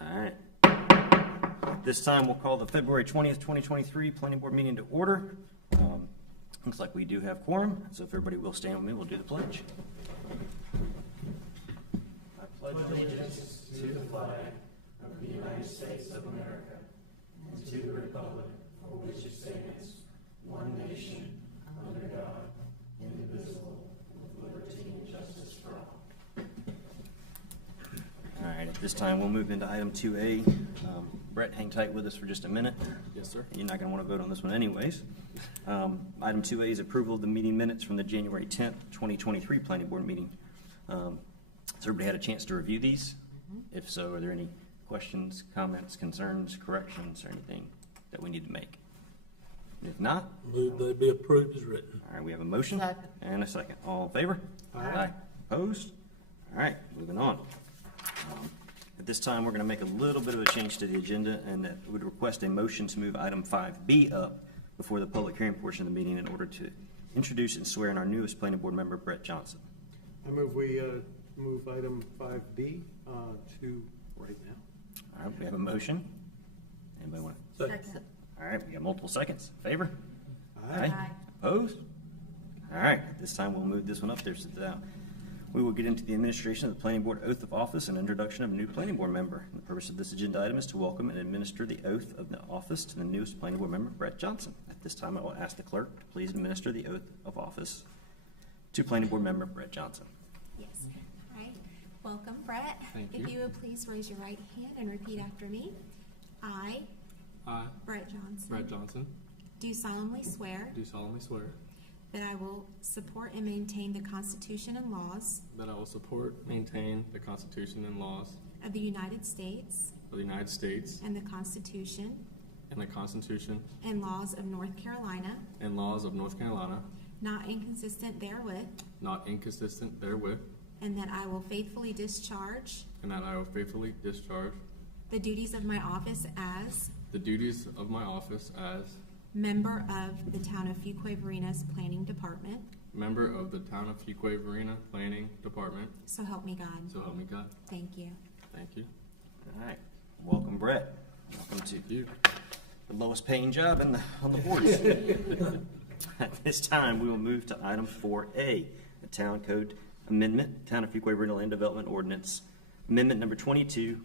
All right. This time we'll call the February 20th, 2023 Planning Board meeting to order. Looks like we do have quorum, so if everybody will stand with me, we'll do the pledge. I pledge allegiance to the flag of the United States of America and to the republic for which it stands, one nation, under God, indivisible, with liberty and justice for all. All right, at this time, we'll move into item 2A. Brett, hang tight with us for just a minute. Yes, sir. You're not going to want to vote on this one anyways. Item 2A is approval of the meeting minutes from the January 10th, 2023 Planning Board meeting. Has everybody had a chance to review these? Mm-hmm. If so, are there any questions, comments, concerns, corrections, or anything that we need to make? If not, move they be approved as written. All right, we have a motion and a second. All in favor? Aye. Opposed? All right, moving on. At this time, we're going to make a little bit of a change to the agenda, and that would request a motion to move item 5B up before the public hearing portion of the meeting in order to introduce and swear in our newest planning board member, Brett Johnson. I move we move item 5B to right now. All right, we have a motion. Anybody want to? Second. All right, we got multiple seconds. Favor? Aye. Opposed? All right, at this time, we'll move this one up there. Sit down. We will get into the administration of the planning board oath of office and introduction of a new planning board member. And the purpose of this agenda item is to welcome and administer the oath of the office to the newest planning board member, Brett Johnson. At this time, I will ask the clerk to please administer the oath of office to planning board member Brett Johnson. Yes. All right. Welcome, Brett. Thank you. If you would please raise your right hand and repeat after me. I, Brett Johnson, do solemnly swear that I will support and maintain the Constitution and laws that I will support, maintain the Constitution and laws of the United States of the United States and the Constitution and the Constitution and laws of North Carolina, and laws of North Carolina, not inconsistent therewith, not inconsistent therewith, and that I will faithfully discharge and that I will faithfully discharge the duties of my office as the duties of my office as member of the Town of Fuquay-Varina's Planning Department. member of the Town of Fuquay-Varina Planning Department. So help me God. So help me God. Thank you. Thank you. All right, welcome, Brett. Welcome to You. the lowest paying job on the board. At this time, we will move to item 4A, the Town Code Amendment, Town of Fuquay-Varina Land Development Ordinance, Amendment number 22,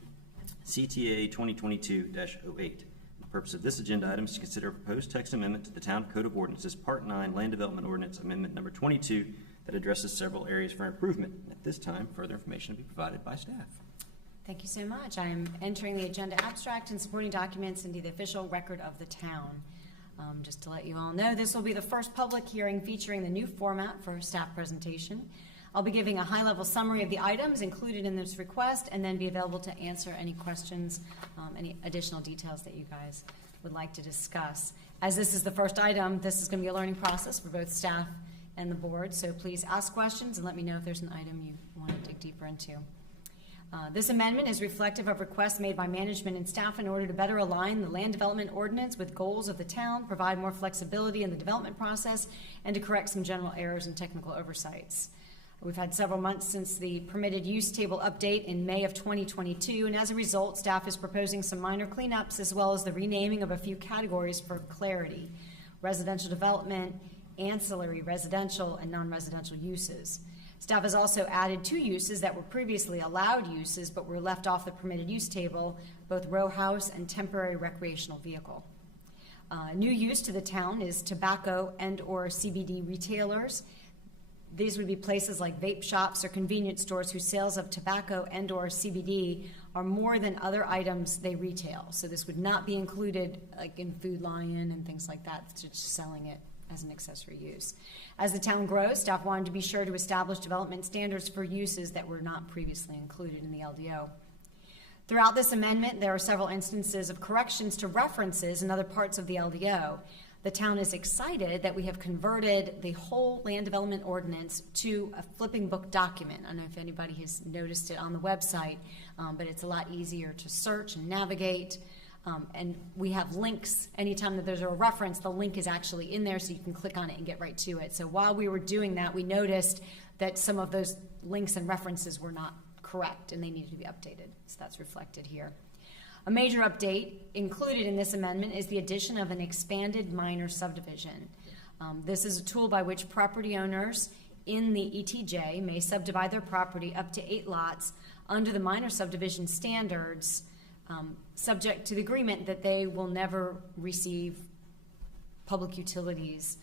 CTA 2022-08. The purpose of this agenda item is to consider a proposed text amendment to the Town Code of Ordinances, Part 9, Land Development Ordinance, Amendment number 22, that addresses several areas for improvement. At this time, further information will be provided by staff. Thank you so much. I am entering the agenda abstract and supporting documents into the official record of the town. Just to let you all know, this will be the first public hearing featuring the new format for staff presentation. I'll be giving a high-level summary of the items included in this request and then be available to answer any questions, any additional details that you guys would like to discuss. As this is the first item, this is going to be a learning process for both staff and the board, so please ask questions and let me know if there's an item you want to dig deeper into. This amendment is reflective of requests made by management and staff in order to better align the land development ordinance with goals of the town, provide more flexibility in the development process, and to correct some general errors and technical oversights. We've had several months since the permitted use table update in May of 2022, and as a result, staff is proposing some minor cleanups as well as the renaming of a few categories for clarity: residential development, ancillary residential, and non-residential uses. Staff has also added 2 uses that were previously allowed uses but were left off the permitted use table, both row house and temporary recreational vehicle. New use to the town is tobacco and or CBD retailers. These would be places like vape shops or convenience stores whose sales of tobacco and or CBD are more than other items they retail. So this would not be included like in Food Lion and things like that, just selling it as an accessory use. As the town grows, staff wanted to be sure to establish development standards for uses that were not previously included in the LDO. Throughout this amendment, there are several instances of corrections to references in other parts of the LDO. The town is excited that we have converted the whole land development ordinance to a flipping book document. I don't know if anybody has noticed it on the website, but it's a lot easier to search and navigate. And we have links. Anytime that there's a reference, the link is actually in there so you can click on it and get right to it. So while we were doing that, we noticed that some of those links and references were not correct and they needed to be updated. So that's reflected here. A major update included in this amendment is the addition of an expanded minor subdivision. This is a tool by which property owners in the ETJ may subdivide their property up to 8 lots under the minor subdivision standards, subject to the agreement that they will never receive public utilities,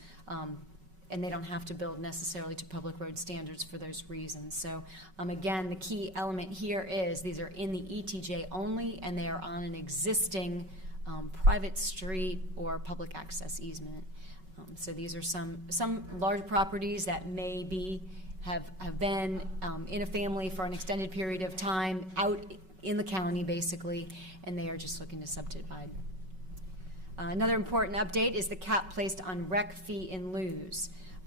and they don't have to build necessarily to public road standards for those reasons. So again, the key element here is these are in the ETJ only, and they are on an existing private street or public access easement. So these are some large properties that may have been in a family for an extended period of time out in the county basically, and they are just looking to subdivide. Another important update is the cap placed on rec fee in lieu.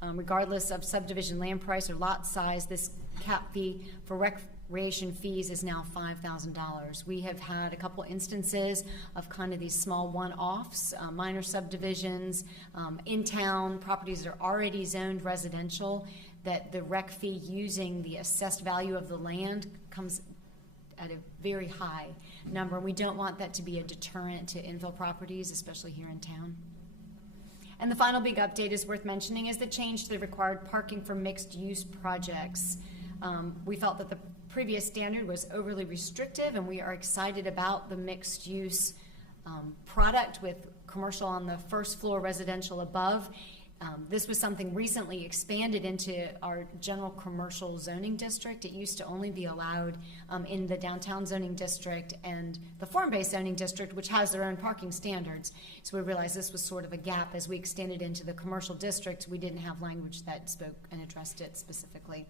Regardless of subdivision land price or lot size, this cap fee for recreation fees is now $5,000. We have had a couple instances of kind of these small one-offs, minor subdivisions, in-town properties that are already zoned residential, that the rec fee using the assessed value of the land comes at a very high number. We don't want that to be a deterrent to infill properties, especially here in town. And the final big update is worth mentioning is the change to the required parking for mixed-use projects. We felt that the previous standard was overly restrictive, and we are excited about the mixed-use product with commercial on the first floor, residential above. This was something recently expanded into our general commercial zoning district. It used to only be allowed in the downtown zoning district and the form-based zoning district, which has their own parking standards. So we realized this was sort of a gap. As we extended into the commercial district, we didn't have language that spoke and addressed it specifically.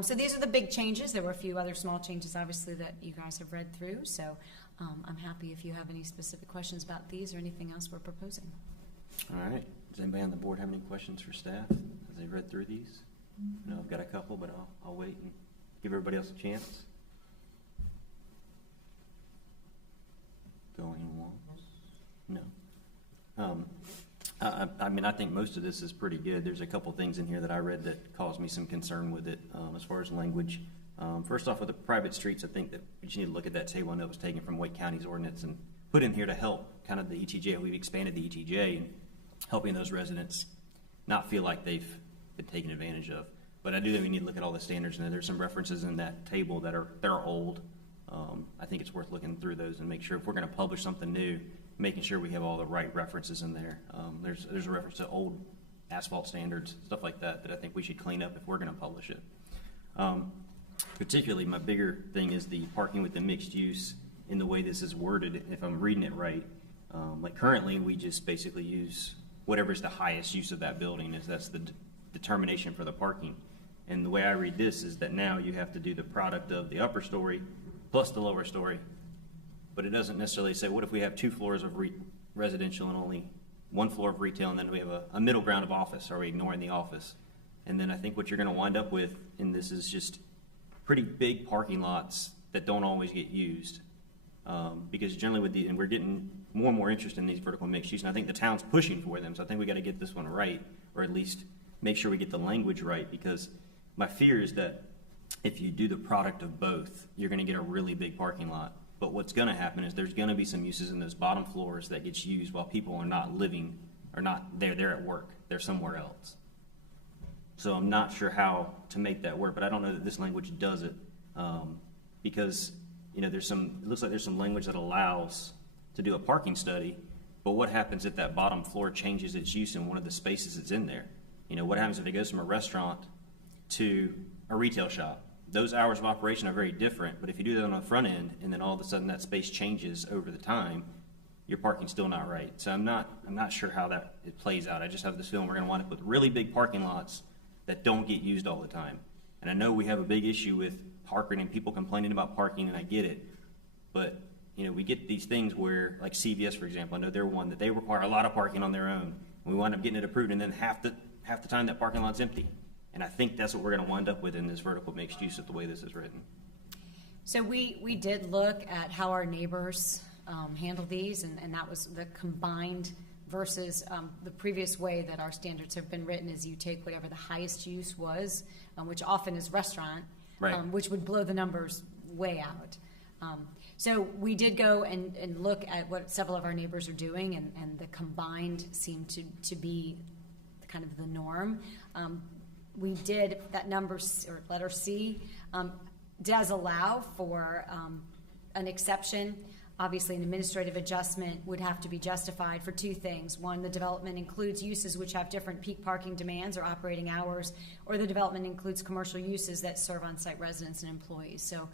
So these are the big changes. There were a few other small changes, obviously, that you guys have read through. So I'm happy if you have any specific questions about these or anything else we're proposing. All right. Does anybody on the board have any questions for staff as they read through these? No, I've got a couple, but I'll wait and give everybody else a chance. Going once? No. I mean, I think most of this is pretty good. There's a couple things in here that I read that caused me some concern with it as far as language. First off, with the private streets, I think that we just need to look at that table. I know it was taken from Wake County's ordinance and put in here to help kind of the ETJ. We've expanded the ETJ and helping those residents not feel like they've been taken advantage of. But I do think we need to look at all the standards, and there's some references in that table that are old. I think it's worth looking through those and make sure if we're going to publish something new, making sure we have all the right references in there. There's a reference to old asphalt standards, stuff like that, that I think we should clean up if we're going to publish it. Particularly, my bigger thing is the parking with the mixed use in the way this is worded, if I'm reading it right. Like currently, we just basically use whatever is the highest use of that building, is that's the determination for the parking. And the way I read this is that now you have to do the product of the upper story plus the lower story. But it doesn't necessarily say, what if we have 2 floors of residential and only 1 floor of retail, and then we have a middle ground of office? Are we ignoring the office? And then I think what you're going to wind up with, and this is just pretty big parking lots that don't always get used. Because generally and we're getting more and more interest in these vertical mixed use, and I think the town's pushing for them, so I think we got to get this one right, or at least make sure we get the language right, because my fear is that if you do the product of both, you're going to get a really big parking lot. But what's going to happen is there's going to be some uses in those bottom floors that gets used while people are not living, or not there. They're at work. They're somewhere else. So I'm not sure how to make that work, but I don't know that this language does it, because it looks like there's some language that allows to do a parking study, but what happens if that bottom floor changes its use in one of the spaces that's in there? What happens if it goes from a restaurant to a retail shop? Those hours of operation are very different, but if you do that on the front end and then all of a sudden that space changes over the time, your parking's still not right. So I'm not sure how it plays out. I just have this feeling we're going to wind up with really big parking lots that don't get used all the time. And I know we have a big issue with parking and people complaining about parking, and I get it, but we get these things where, like CVS, for example, I know they're one that they require a lot of parking on their own. We wind up getting it approved, and then half the time that parking lot's empty. And I think that's what we're going to wind up with in this vertical mixed use of the way this is written. So we did look at how our neighbors handle these, and that was the combined versus the previous way that our standards have been written is you take whatever the highest use was, which often is restaurant, Right. which would blow the numbers way out. So we did go and look at what several of our neighbors are doing, and the combined seemed to be kind of the norm. We did, that number, or letter C, does allow for an exception. Obviously, an administrative adjustment would have to be justified for two things. One, the development includes uses which have different peak parking demands or operating hours, or the development includes commercial uses that serve on-site residents and employees. So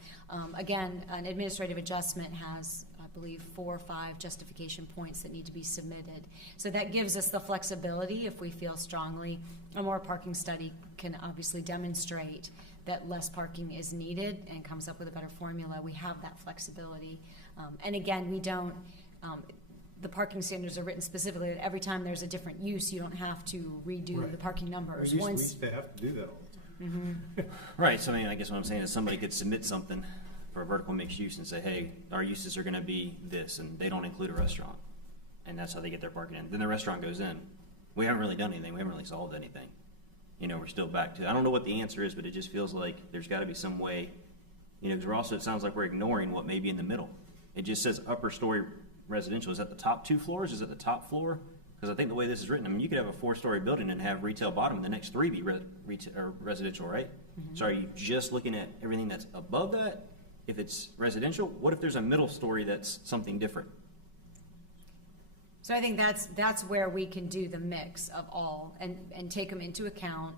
again, an administrative adjustment has, I believe, 4 or 5 justification points that need to be submitted. So that gives us the flexibility if we feel strongly a more parking study can obviously demonstrate that less parking is needed and comes up with a better formula. We have that flexibility. And again, we don't, the parking standards are written specifically that every time there's a different use, you don't have to redo Right. the parking numbers. We used to have to do that all the time. Right, so I mean, I guess what I'm saying is somebody could submit something for a vertical mixed use and say, hey, our uses are gonna be this, and they don't include a restaurant. And that's how they get their parking in. Then the restaurant goes in. We haven't really done anything, we haven't really solved anything. You know, we're still back to, I don't know what the answer is, but it just feels like there's gotta be some way, you know, because we're also, it sounds like we're ignoring what may be in the middle. It just says upper story residential. Is that the top 2 floors? Is it the top floor? Because I think the way this is written, I mean, you could have a 4-story building and have retail bottom, and the next 3 be residential, right? So are you just looking at everything that's above that? If it's residential, what if there's a middle story that's something different? So I think that's where we can do the mix of all and take them into account.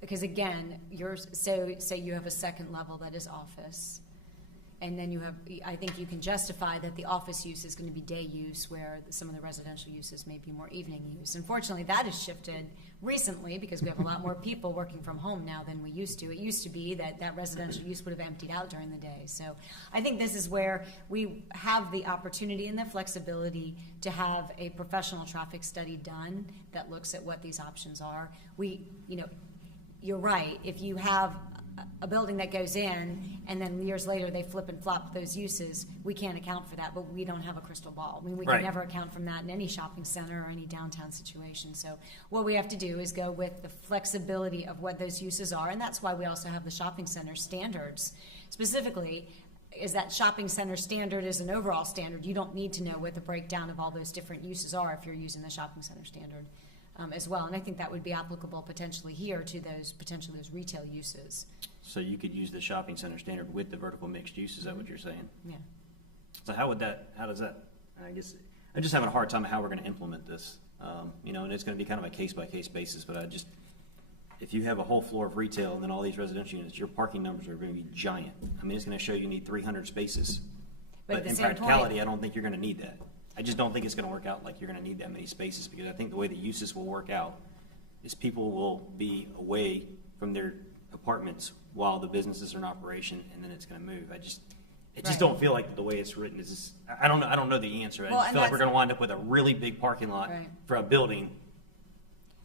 Because again, say you have a second level that is office. And then you have, I think you can justify that the office use is going to be day use, where some of the residential uses may be more evening use. Unfortunately, that has shifted recently because we have a lot more people working from home now than we used to. It used to be that residential use would have emptied out during the day. So I think this is where we have the opportunity and the flexibility to have a professional traffic study done that looks at what these options are. You're right. If you have a building that goes in and then years later they flip and flop those uses, we can't account for that, but we don't have a crystal ball. I mean, we can Right. never account from that in any shopping center or any downtown situation. So what we have to do is go with the flexibility of what those uses are, and that's why we also have the shopping center standards. Specifically, is that shopping center standard is an overall standard. You don't need to know what the breakdown of all those different uses are if you're using the shopping center standard as well. And I think that would be applicable potentially here to those retail uses. So you could use the shopping center standard with the vertical mixed use, is that what you're saying? Yeah. So how does that, I guess, I'm just having a hard time how we're gonna implement this. And it's gonna be kind of a case-by-case basis, but if you have a whole floor of retail and then all these residential units, your parking numbers are gonna be giant. I mean, it's gonna show you need 300 spaces. But at But the in same practicality, point- I don't think you're gonna need that. I just don't think it's gonna work out like you're gonna need that many spaces, because I think the way the uses will work out is people will be away from their apartments while the businesses are in operation, and then it's gonna move. I just Right. don't feel like the way it's written is just, I don't know the answer. I Well, just and feel like we're that's- gonna wind up with a really big parking lot Right. for a building.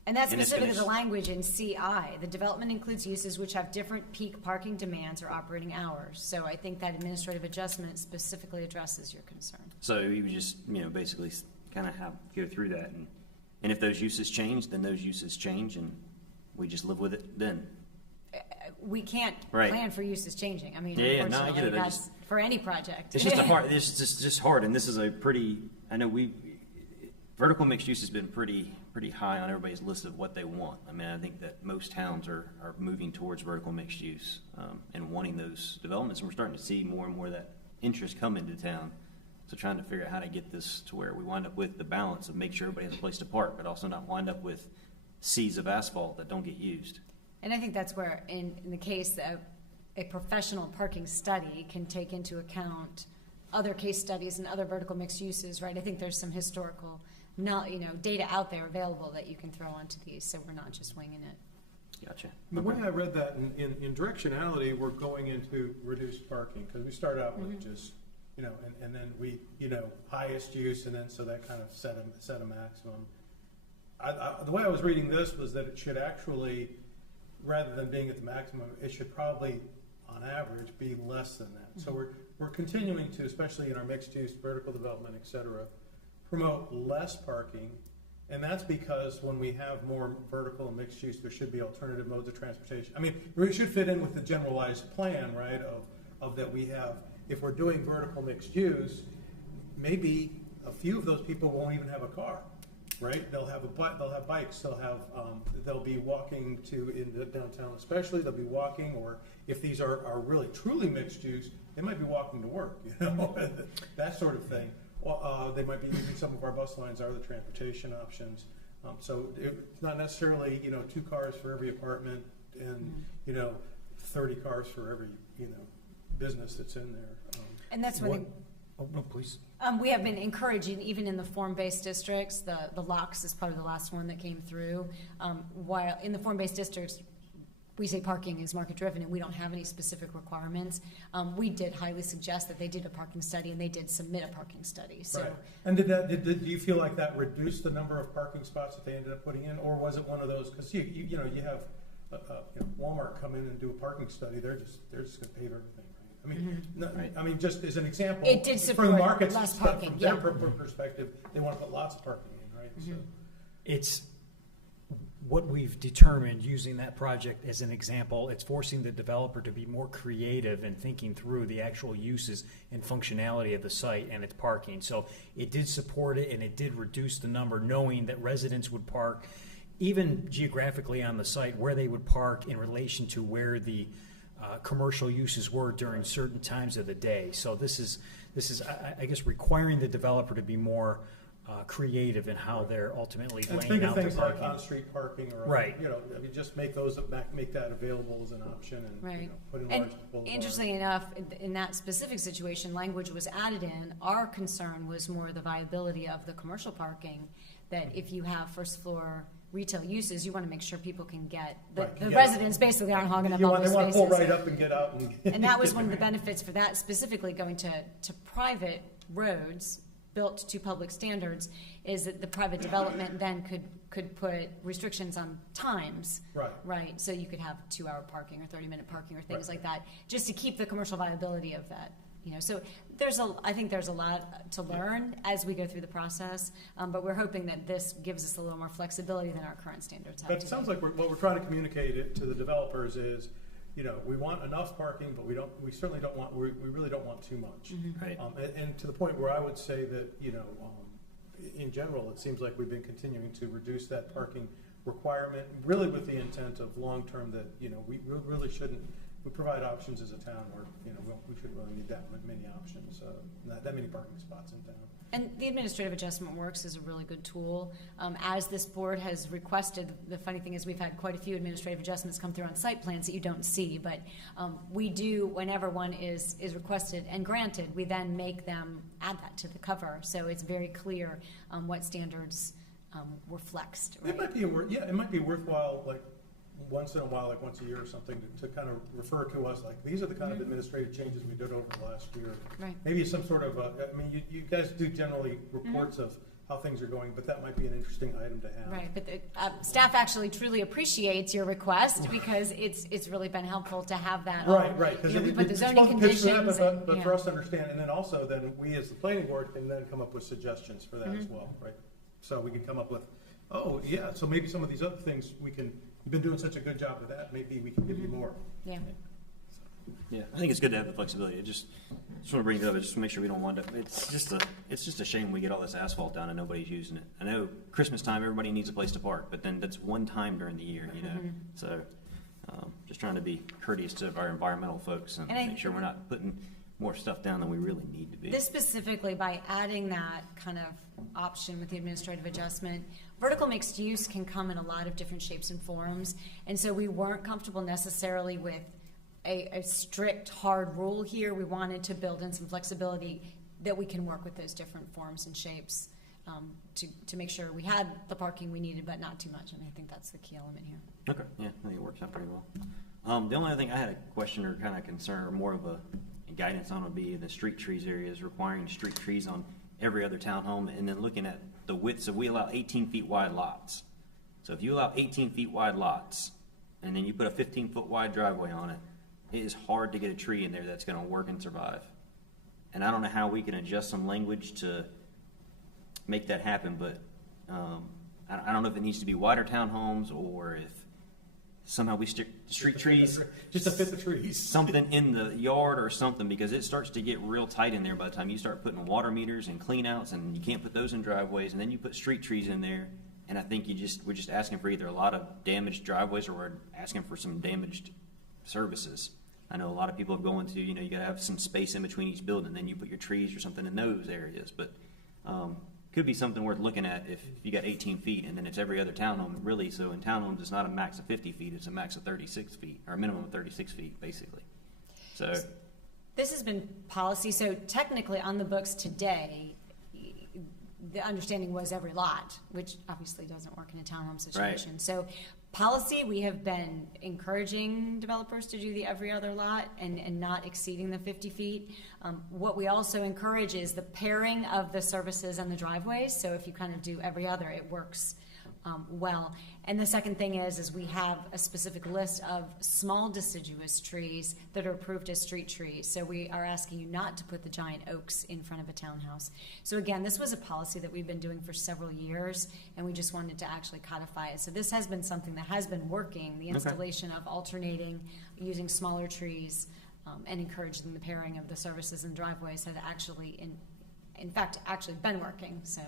And that's And it's specifically gonna- the language in CI. The development includes uses which have different peak parking demands or operating hours. So I think that administrative adjustment specifically addresses your concern. So you would just, basically kind of go through that, and if those uses change, then those uses change, and we just live with it then. We can't Right. plan for uses changing. I mean, Yeah, no, I get unfortunately, it. I that's for any project. It's just just hard, and this is a pretty, I know vertical mixed use has been pretty high on everybody's list of what they want. I mean, I think that most towns are moving towards vertical mixed use, and wanting those developments, and we're starting to see more and more of that interest come into town. So trying to figure out how to get this to where we wind up with the balance of make sure everybody has a place to park, but also not wind up with seas of asphalt that don't get used. And I think that's where, in the case of a professional parking study can take into account other case studies and other vertical mixed uses, right? I think there's some historical, data out there available that you can throw onto these, so we're not just winging it. Gotcha. The way Okay. I read that, in directionality, we're going into reduced parking, because we start out with just, and then we, highest use, and then so that kind of set a maximum. The way I was reading this was that it should actually, rather than being at the maximum, it should probably, on average, be less than that. So we're continuing to, especially in our mixed use, vertical development, et cetera, promote less parking And that's because when we have more vertical and mixed use, there should be alternative modes of transportation. I mean, it should fit in with the generalized plan, right, of that we have. If we're doing vertical mixed use, maybe a few of those people won't even have a car, right? They'll have bikes, they'll be walking in the downtown especially, they'll be walking, or if these are really truly mixed use, they might be walking to work, that sort of thing. They might be using some of our bus lines are the transportation options. So it's not necessarily, 2 cars for every apartment and, 30 cars for every, business that's in there. And that's when No, please. we have been encouraging, even in the form-based districts, the locks is probably the last one that came through. While in the form-based districts, we say parking is market-driven and we don't have any specific requirements. We did highly suggest that they did a parking study and they did submit a parking study. So, right. And do you feel like that reduced the number of parking spots that they ended up putting in, or was it one of those? Because you have Walmart come in and do a parking study. They're just going to pave everything. I mean, Right. I mean, just as an example, It did from support the market's less stuff, parking, from their yeah. perspective, they want to put lots of parking in, right? So, It's what we've determined using that project as an example. It's forcing the developer to be more creative in thinking through the actual uses and functionality of the site and its parking. So it did support it, and it did reduce the number, knowing that residents would park even geographically on the site where they would park in relation to where the commercial uses were during certain times of the day. So this is I guess requiring the developer to be more creative in how they're ultimately and laying think of out their things like parking. on-street parking, or Right. I mean, just make that available as an option, and right. put in And large boulevards. interestingly enough, in that specific situation, language was added in. Our concern was more the viability of the commercial parking, that if you have first floor retail uses, you want to make sure people can get, Right, can the get residents basically aren't hogging up They all want those to pull spaces. right up and get out and. And that was one of the benefits for that, specifically going to private roads built to public standards, is that the private development then could put restrictions on times. Right. Right, so you could have 2-hour parking or 30-minute parking or things Right. like that, just to keep the commercial viability of that. So I think there's a lot to learn as we go through the process, but we're hoping that this gives us a little more flexibility than our current standards have But it today. sounds like what we're trying to communicate it to the developers is, we want enough parking, but we really don't want too much. Right. And to the point where I would say that, in general, it seems like we've been continuing to reduce that parking requirement, really with the intent of long-term that, we really shouldn't, we provide options as a town where, we shouldn't really need that many options, not that many parking spots in town. And the administrative adjustment works is a really good tool. As this board has requested, the funny thing is we've had quite a few administrative adjustments come through on site plans that you don't see, but we do, whenever one is requested and granted, we then make them add that to the cover. So it's very clear what standards were flexed, right? It might be worthwhile, like, once in a while, like once a year or something, to kind of refer to us, like, these are the kind of administrative changes we did over the last year. Right. Maybe some sort of, you guys do generally reports of how things are going, but that might be an interesting item to have. Right, but the staff actually truly appreciates your request, because it's really been helpful to have that. Right. Because we put the it's zoning both a pitch for conditions. that, but and- for yeah. us to understand, and then also, then we as the planning board can then come up with suggestions for that as well, right? So we can come up with, so maybe some of these other things you've been doing such a good job with that, maybe we can give you more. Yeah. Yeah, I think it's good to have the flexibility. I just want to bring it up, just to make sure we don't wind up. It's just a shame we get all this asphalt down and nobody's using it. I know Christmas time everybody needs a place to park, but then that's one time during the year, So just trying to be courteous to our environmental folks and make sure we're not putting more stuff down than we really need to be. This specifically, by adding that kind of option with the administrative adjustment, vertical mixed use can come in a lot of different shapes and forms, and so we weren't comfortable necessarily with a strict, hard rule here. We wanted to build in some flexibility that we can work with those different forms and shapes to make sure we had the parking we needed, but not too much, and I think that's the key element here. Okay, yeah, I think it works out pretty well. The only other thing I had a question or kind of concern, or more of a guidance on, would be the street trees areas, requiring street trees on every other townhome, and then looking at the width. So we allow 18 feet wide lots. So if you allow 18 feet wide lots, and then you put a 15-foot wide driveway on it, it is hard to get a tree in there that's going to work and survive. And I don't know how we can adjust some language to make that happen, but I don't know if it needs to be wider townhomes or if somehow we stick street trees. Just to fit the trees. Something in the yard or something, because it starts to get real tight in there by the time you start putting water meters and cleanouts, and you can't put those in driveways, and then you put street trees in there, and I think we're just asking for either a lot of damaged driveways or we're asking for some damaged services. I know a lot of people are going to, you gotta have some space in between each building, and then you put your trees or something in those areas, but, could be something worth looking at if you got 18 feet and then it's every other townhome, really. So in townhomes, it's not a max of 50 feet, it's a max of 36 feet, or a minimum of 36 feet, basically. So This has been policy, so technically on the books today, the understanding was every lot, which obviously doesn't work in a townhome situation. Right. So policy, we have been encouraging developers to do the every other lot and not exceeding the 50 feet. What we also encourage is the pairing of the services and the driveways. So if you kind of do every other, it works well. And the second thing is we have a specific list of small deciduous trees that are approved as street trees. So we are asking you not to put the giant oaks in front of a townhouse. So again, this was a policy that we've been doing for several years, and we just wanted to actually codify it. So this has been something that has been working, the installation of alternating, using smaller trees, and encouraging the pairing of the services and driveways has actually, in fact, actually been working, so.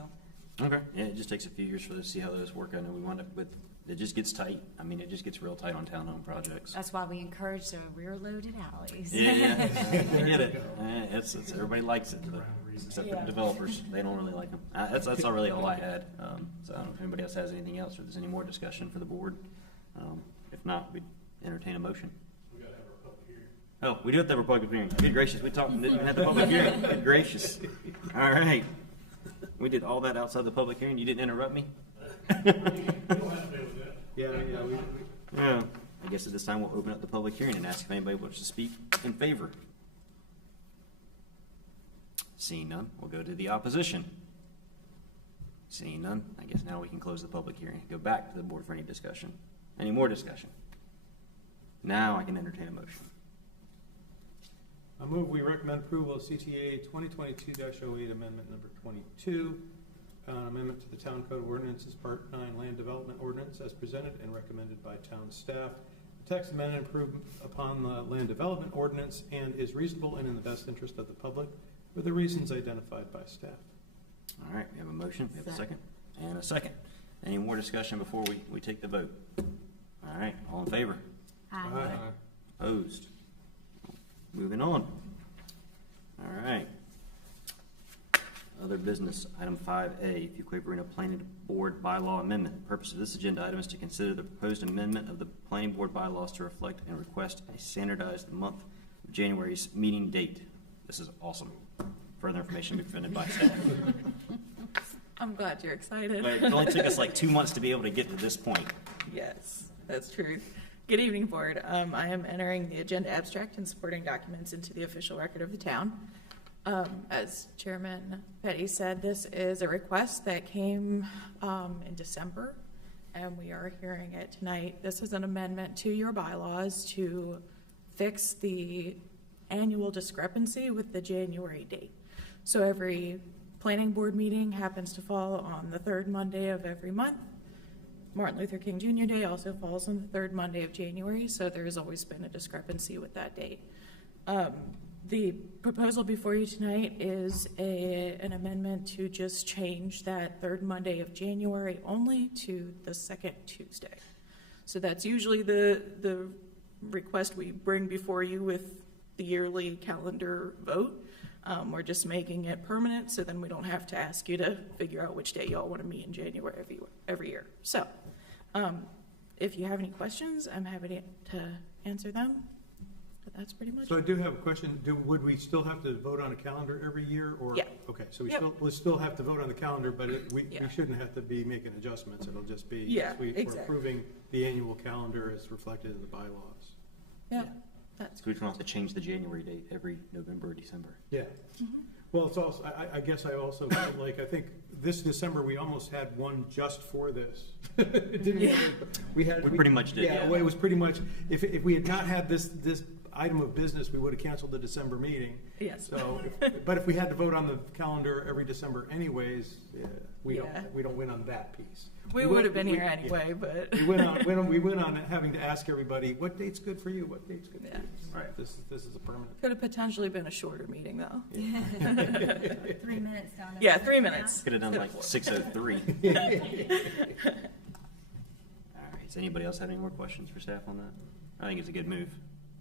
okay, yeah, it just takes a few years for us to see how those work. I know we wind up with, it just gets tight. I mean, it just gets real tight on townhome projects. That's why we encourage the rear-loaded alleys. Yeah, I get it. It's everybody likes it, except for Yeah. the developers. They don't really like them. That's all really all I had. So I don't know if anybody else has anything else, or if there's any more discussion for the board. If not, we'd entertain a motion. Oh, we do have to have a public hearing. Good gracious, we talked and didn't even have the public hearing. Good gracious. All right. We did all that outside the public hearing. You didn't interrupt me? Yeah, Yeah. I guess at this time we'll open up the public hearing and ask if anybody wants to speak in favor. Seeing none, we'll go to the opposition. Seeing none, I guess now we can close the public hearing. Go back to the board for any discussion. Any more discussion? Now I can entertain a motion. I move we recommend approval of CTA 2022-08 amendment number 22, amendment to the Town Code of Ordinances Part 9 Land Development Ordinance as presented and recommended by town staff. The text amendment improved upon the Land Development Ordinance and is reasonable and in the best interest of the public for the reasons identified by staff. All right, we have a motion, we have a second, and a second. Any more discussion before we take the vote? All right, all in favor? Aye. Opposed? Moving on. All right. Other business, item 5A, Fuquay-Varina Planning Board Bylaw Amendment. The purpose of this agenda item is to consider the proposed amendment of the Planning Board bylaws to reflect and request a standardized month of January's meeting date. This is awesome. Further information will be presented by staff. I'm glad you're excited. But it only took us like 2 months to be able to get to this point. Yes, that's true. Good evening, Board. I am entering the agenda abstract and supporting documents into the official record of the town. As Chairman Petty said, this is a request that came in December, and we are hearing it tonight. This is an amendment to your bylaws to fix the annual discrepancy with the January date. So every planning board meeting happens to fall on the third Monday of every month. Martin Luther King Jr. Day also falls on the third Monday of January, so there has always been a discrepancy with that date. The proposal before you tonight is an amendment to just change that third Monday of January only to the second Tuesday. So that's usually the request we bring before you with the yearly calendar vote. We're just making it permanent, so then we don't have to ask you to figure out which day y'all want to meet in January every year. So, if you have any questions, I'm happy to answer them. But that's pretty much So I it. do have a question. Would we still have to vote on a calendar every year, or? Yeah. Okay, so Yep. we'll still have to vote on the calendar, but we Yeah. shouldn't have to be making adjustments. It'll just be, Yeah, we're exactly. approving the annual calendar as reflected in the bylaws. Yeah, Yeah. that's So we don't have to change the January date every November or December. Yeah. Well, it's also, I guess I also, like, I think this December, we almost had one just for this. Didn't we? We We pretty much did, yeah. Well, it was pretty much, if we had not had this item of business, we would have canceled the December meeting. Yes. So, but if we had to vote on the calendar every December anyways, we Yeah. don't win on that piece. We would have been here anyway, but. We went on having to ask everybody, what date's good for you? What date's good for Yeah. you? Right. This is a permanent. Could have potentially been a shorter meeting, though. 3 minutes down. Yeah, 3 minutes. Could have done like 6:03. All right, does anybody else have any more questions for staff on that? I think it's a good move.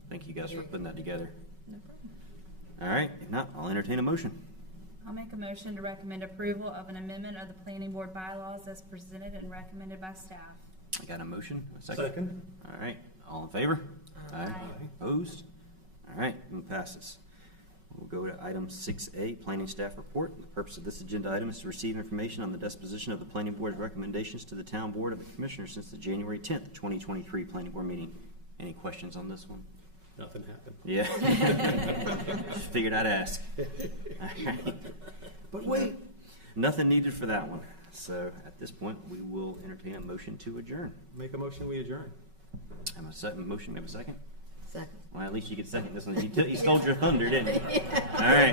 Thank you guys for putting that together. No problem. All right, if not, I'll entertain a motion. I'll make a motion to recommend approval of an amendment of the planning board bylaws as presented and recommended by staff. I got a motion, a Second. All right, all in favor? Aye. Opposed? All right, move passes. We'll go to item 6A, planning staff report. The purpose of this agenda item is to receive information on the disposition of the planning board's recommendations to the town board of the commissioners since the January 10th, 2023 planning board meeting. Any questions on this one? Nothing happened. Yeah. Just figured I'd ask. All right. But wait. Nothing needed for that one. So at this point, we will entertain a motion to adjourn. Make a motion, we adjourn. Have a second motion, have a second? Second. Well, at least you get second this one. You stole your thunder, didn't you? All right.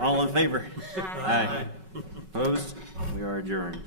All in favor? Aye. Opposed? We are adjourned.